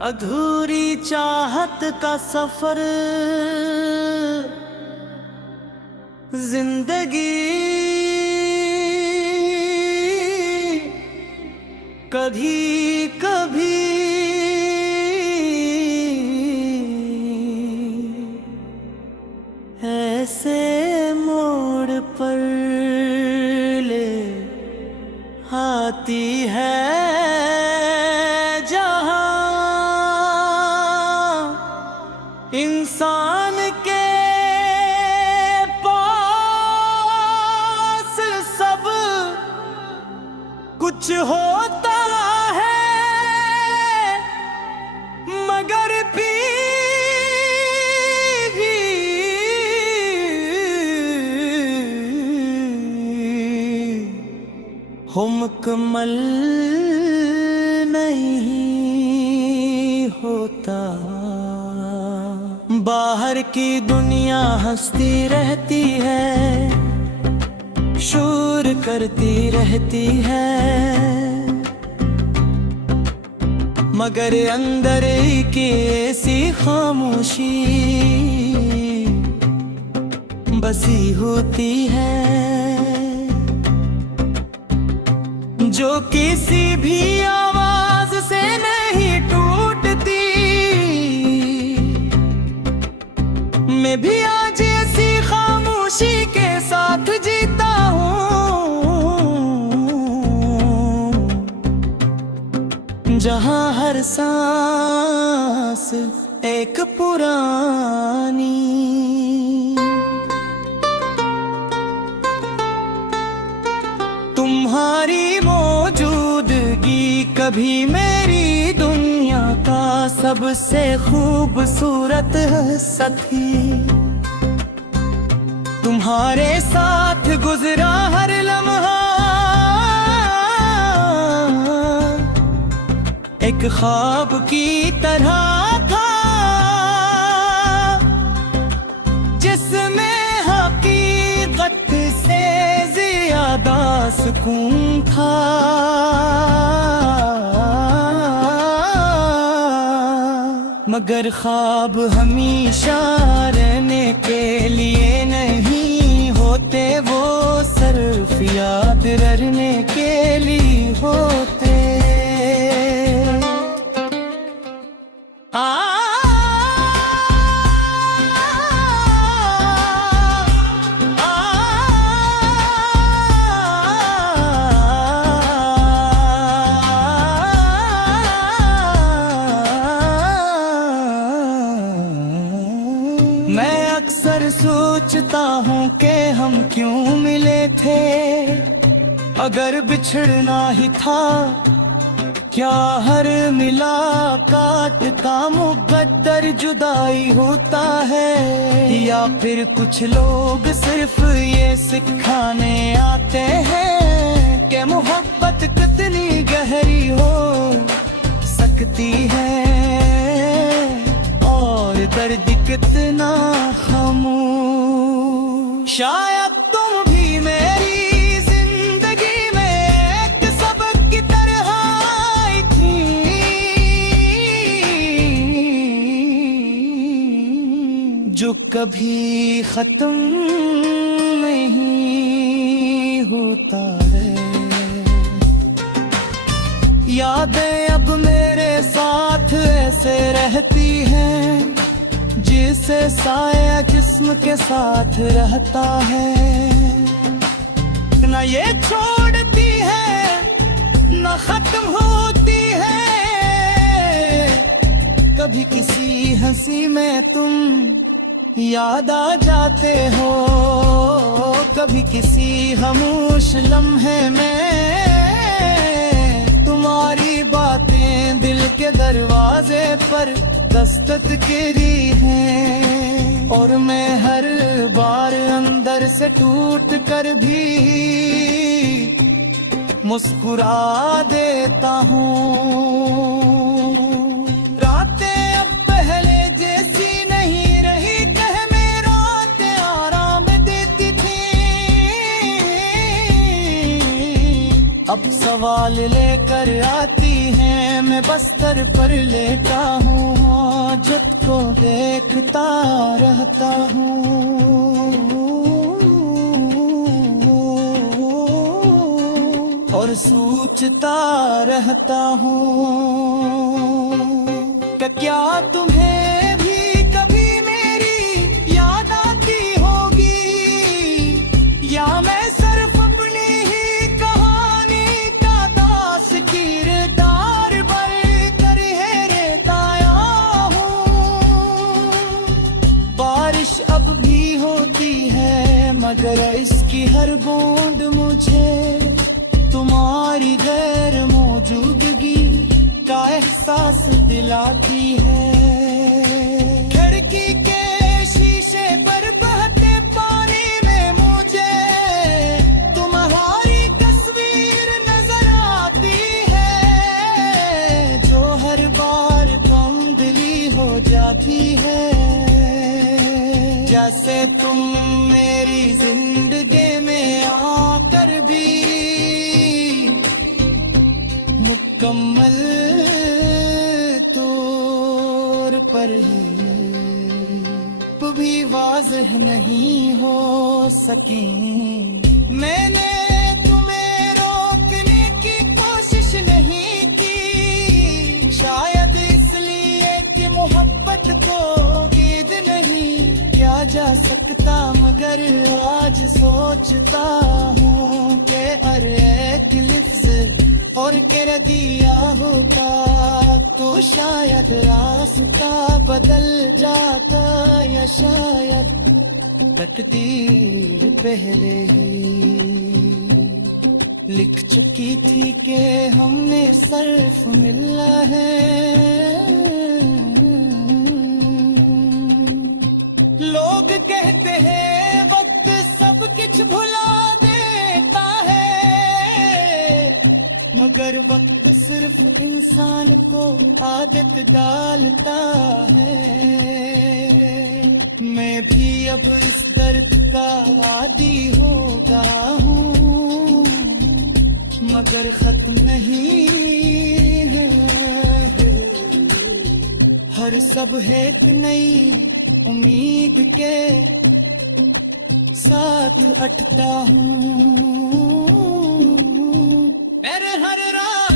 अधूरी चाहत का सफर जिंदगी कभी कभी ऐसे मोड़ पर ले आती है इंसान के पास सब कुछ होता है मगर भी हो मुकम्मल नहीं होता। बाहर की दुनिया हंसती रहती है, शोर करती रहती है, मगर अंदर की ऐसी खामोशी बसी होती है जो किसी भी आवाज से नहीं टूटती। मैं भी आज ऐसी खामोशी के साथ जीता हूँ जहाँ हर सांस एक पुरानी तुम्हारी मौजूदगी कभी मेरी दुनिया का सबसे खूबसूरत साथी। तुम्हारे साथ गुजरा हर लम्हा एक ख्वाब की तरह था जिसमें हकीकत से ज्यादा सुकून था। मगर ख्वाब हमेशा रहने के लिए नहीं होते, वो सिर्फ याद रखने के लिए होते। मैं अक्सर सोचता हूँ कि हम क्यों मिले थे, अगर बिछड़ना ही था क्या हर मुलाकात का मुकद्दर जुदाई होता है। या फिर कुछ लोग सिर्फ ये सिखाने आते हैं कि मोहब्बत कितनी गहरी हो सकती है और दर्द कितना खामोश। शायद तुम भी मेरी जिंदगी में एक सबक की तरह आई थी जो कभी खत्म नहीं होता है। यादें अब मेरे साथ ऐसे रहती हैं जिसे साया जिस्म के साथ रहता है। ना ये छोड़ती है ना खत्म होती है, कभी किसी हंसी में तुम याद आ जाते हो, कभी किसी खामोश लम्हे में तुम्हारी बातें दिल के दरवाजे पर दस्तक गिरी हैं। और मैं हर बार अंदर से टूट कर भी मुस्कुरा देता हूँ। रातें अब पहले जैसी नहीं रही, सवाल लेकर आती हैं, मैं बस्तर पर लेटा हूँ, मौजूद को देखता रहता हूँ और सोचता रहता हूँ कि क्या तुम्हें भी कभी मेरी याद आती होगी, या मैं सिर्फ अपनी ही कहानी का दास किरदार बनकर हेरताया हूँ। बारिश अब भी होती है मगर इसकी हर बूंद मुझे तुम्हारी गैर मौजूदगी का एहसास दिलाती है। खिड़की के शीशे पर बहते पानी में मुझे तुम्हारी तस्वीर नजर आती है, जो हर बार कमदिली हो जाती है। जैसे तुम मेरी जिंदगी में आकर भी मुकम्मल तौर पर भी वाज़ह नहीं हो सकी। मैंने तुम्हें रोकने की कोशिश नहीं की, शायद इसलिए कि मोहब्बत को गिद नहीं किया जा सकता, मगर आज सोचता हूँ कि अरे एक लिफ्ज़ और कर दिया होता तो शायद रास्ता बदल जाता, या शायद तकदीर पहले ही लिख चुकी थी कि हमने सिर्फ मिलना है। लोग कहते हैं वक्त सब कुछ भुला देता है, मगर वक्त सिर्फ इंसान को आदत डालता है। मैं भी अब इस दर्द का आदी हो गया हूँ, मगर खत्म नहीं है। हर सब है एक नई उम्मीद के साथ अटता हूँ। मेरे हर रात